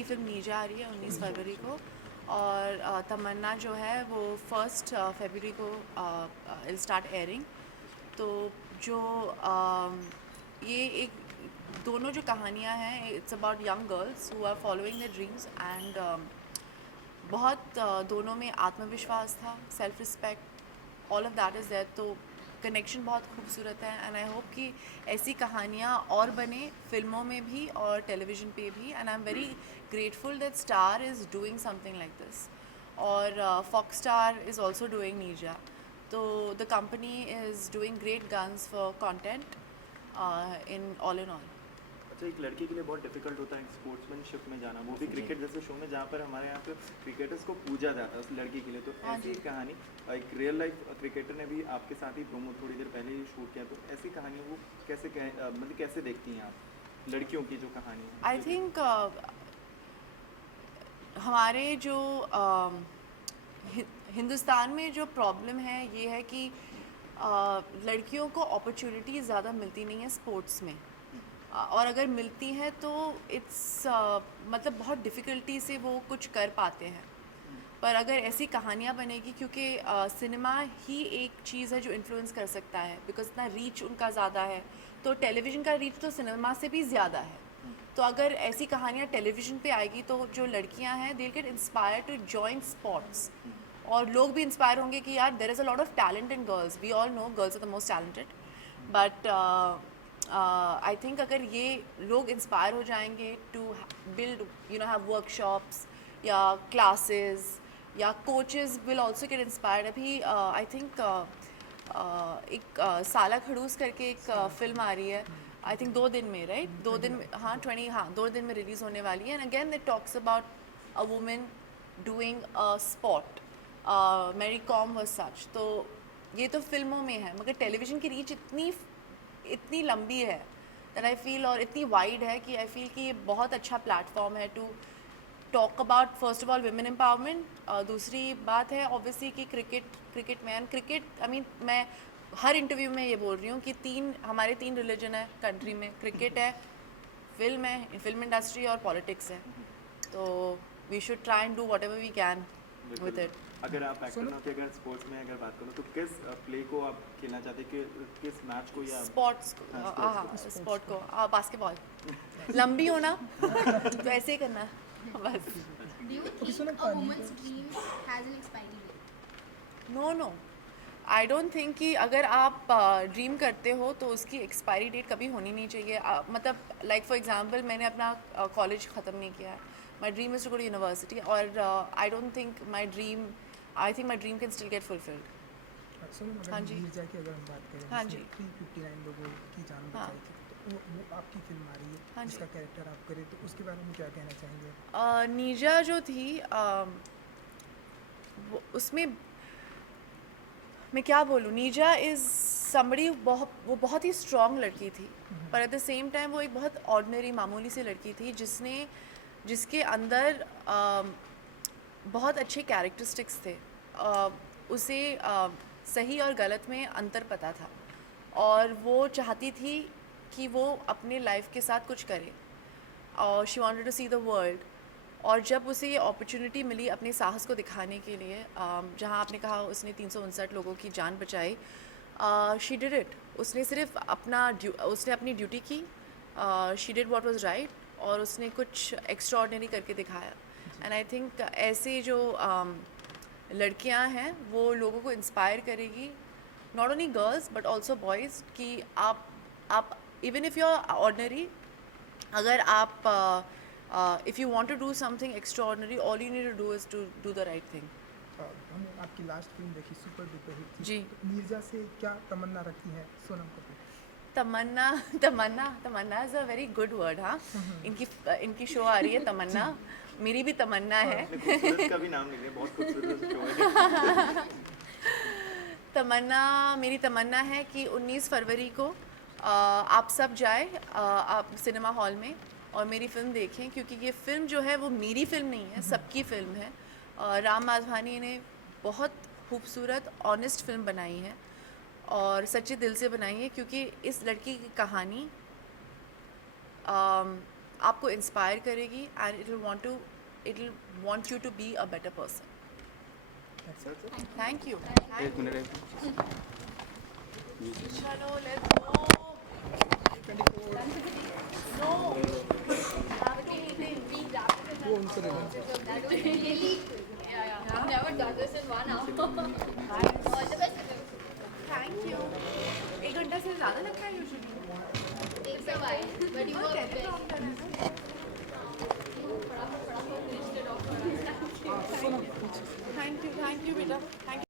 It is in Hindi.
मेरी फिल्म नीजा आ रही है 19 फरवरी को, और तमन्ना जो है वो 1 फरवरी को इल स्टार्ट एयरिंग। तो जो ये एक दोनों जो कहानियाँ हैं, it's about young girls who are following their dreams, and बहुत दोनों में आत्मविश्वास था, self respect, all of that is there. तो कनेक्शन बहुत खूबसूरत है, एंड आई होप कि ऐसी कहानियाँ और बने फिल्मों में भी और टेलीविज़न पे भी, and I am very grateful that Star is doing something like this, और Fox Star is also doing Neerja. तो the company is doing great guns for content in all all. अच्छा, एक लड़की के लिए बहुत डिफिकल्ट होता है स्पोर्ट्समैनशिप में जाना, वो भी क्रिकेट जैसे शो में जहाँ पर हमारे यहाँ पे क्रिकेटर्स को पूजा जाता है उस लड़की के लिए। तो हाँ ऐसी जी। कहानी एक रियल लाइफ क्रिकेटर ने भी आपके साथ ही प्रोमो थोड़ी देर पहले ही शूट किया, तो ऐसी कहानी वो कैसे मतलब कैसे देखती हैं आप लड़कियों की जो कहानी है? आई थिंक हमारे जो हिंदुस्तान में जो प्रॉब्लम है ये है कि लड़कियों को अपॉर्चुनिटी ज़्यादा मिलती नहीं है स्पोर्ट्स में, और अगर मिलती हैं तो इट्स मतलब बहुत डिफ़िकल्टी से वो कुछ कर पाते हैं। पर अगर ऐसी कहानियाँ बनेगी, क्योंकि सिनेमा ही एक चीज़ है जो इन्फ्लुएंस कर सकता है, बिकॉज इतना रीच उनका ज़्यादा है, तो टेलीविज़न का रीच तो सिनेमा से भी ज़्यादा है। तो अगर ऐसी कहानियाँ टेलीविज़न पे आएगी तो जो लड़कियाँ हैं they get inspire to join sports, और लोग भी इंस्पायर होंगे कि यार there is a lot of talent in girls, we all know girls are the most talented, but I think अगर ये लोग इंस्पायर हो जाएंगे टू बिल्ड हैव वर्कशॉप्स या क्लासेस, या coaches will also get inspired. अभी आई थिंक एक साला खड़ूस करके एक फिल्म आ रही है, आई थिंक 2 दिन में, राइट, 2 दिन में, हाँ 2 दिन में रिलीज़ होने वाली है, and again it talks about a women doing a spot, Mary Kom was such. तो ये तो फिल्मों में है, मगर टेलीविज़न की रीच इतनी इतनी लंबी है दैट आई फील, और इतनी वाइड है कि आई फील कि ये बहुत अच्छा प्लेटफॉर्म है to talk about first of all women empowerment. दूसरी बात है ऑब्वियसली कि cricket man cricket, I mean मैं हर इंटरव्यू में ये बोल रही हूँ कि हमारे 3 रिलीजन है कंट्री में, क्रिकेट है, फिल्म है, फिल्म इंडस्ट्री, और पॉलिटिक्स है। तो we should try and do whatever we can with it. अगर आप एक्टर हो कि अगर स्पोर्ट्स में अगर बात करो तो किस प्ले को आप खेलना चाहते हैं, कि किस मैच को या स्पोर्ट्स को, हाँ, हाँ स्पोर्ट को, बास्केटबॉल, लंबी हो ना तो ऐसे ही करना बस। Do you Okay, so think like, a woman's dream has an expiry date? नो, आई डोंट थिंक कि अगर आप ड्रीम करते हो तो उसकी एक्सपायरी डेट कभी होनी नहीं चाहिए। मतलब लाइक फॉर एग्जांपल मैंने अपना कॉलेज ख़त्म नहीं किया है, my dream is to go to university, और I don't think my dream, I think my dream can still get fulfilled. सुनो, हाँ अगर जी। नीरजा की अगर हम बात करें, हाँ जिसने जी। 359 लोगों की जान हाँ। बचाई थी, तो वो आपकी फिल्म आ रही हाँ है जी। जिसका कैरेक्टर आप करें, तो उसके बारे में क्या कहना चाहेंगे? नीजा जो थी, उसमें मैं क्या बोलूँ, नीजा इज़ समबड़ी, वो बहुत ही स्ट्रॉन्ग लड़की थी, पर एट द सेम टाइम वो एक बहुत ऑर्डिनरी मामूली सी लड़की थी जिसके अंदर बहुत अच्छे कैरेक्टरिस्टिक्स थे। उसे सही और गलत में अंतर पता था, और वो चाहती थी कि वो अपने लाइफ के साथ कुछ करे, और she wanted to see the world. और जब उसे ये अपॉर्चुनिटी मिली अपने साहस को दिखाने के लिए, जहाँ आपने कहा उसने 359 लोगों की जान बचाई, शी डिड इट। उसने सिर्फ उसने अपनी ड्यूटी की, she did what was right, और उसने कुछ एक्स्ट्राऑर्डिनरी करके दिखाया। एंड आई थिंक ऐसे जो लड़कियां हैं वो लोगों को इंस्पायर करेगी, not only girls but also boys, कि आप even if you are ordinary, अगर आप if you want to do something extraordinary, all you need to do is to do the right thing. हमने आपकी लास्ट फिल्म देखी, सुपर डुपर हिट थी। जी। तो नीरजा से क्या तमन्ना रखती हैं सोनम कपूर? तमन्ना is a very good word. हाँ, इनकी शो आ रही है तमन्ना, मेरी भी तमन्ना है। आपने खूबसूरत का भी नाम ले लिया, बहुत खूबसूरत शो है। मेरी तमन्ना है कि 19 फरवरी को आप सब जाए आप सिनेमा हॉल में और मेरी फ़िल्म देखें, क्योंकि ये फ़िल्म जो है वो मेरी फ़िल्म नहीं है, सबकी फ़िल्म है। राम माधवानी ने बहुत खूबसूरत ऑनेस्ट फ़िल्म बनाई है और सच्चे दिल से बनाई है, क्योंकि इस लड़की की कहानी आपको इंस्पायर करेगी and it will want you to be a better person. Sir sir thank you. एक मिनट चलो लेट्स गो. नो वो उनको दे दें. Really? Yeah. I've never done this in 1 hour. All the best. Thank you. 1 घंटा से ज़्यादा लगता है usually. Takes a while, but you work very. Thank you बेटा. Thank you.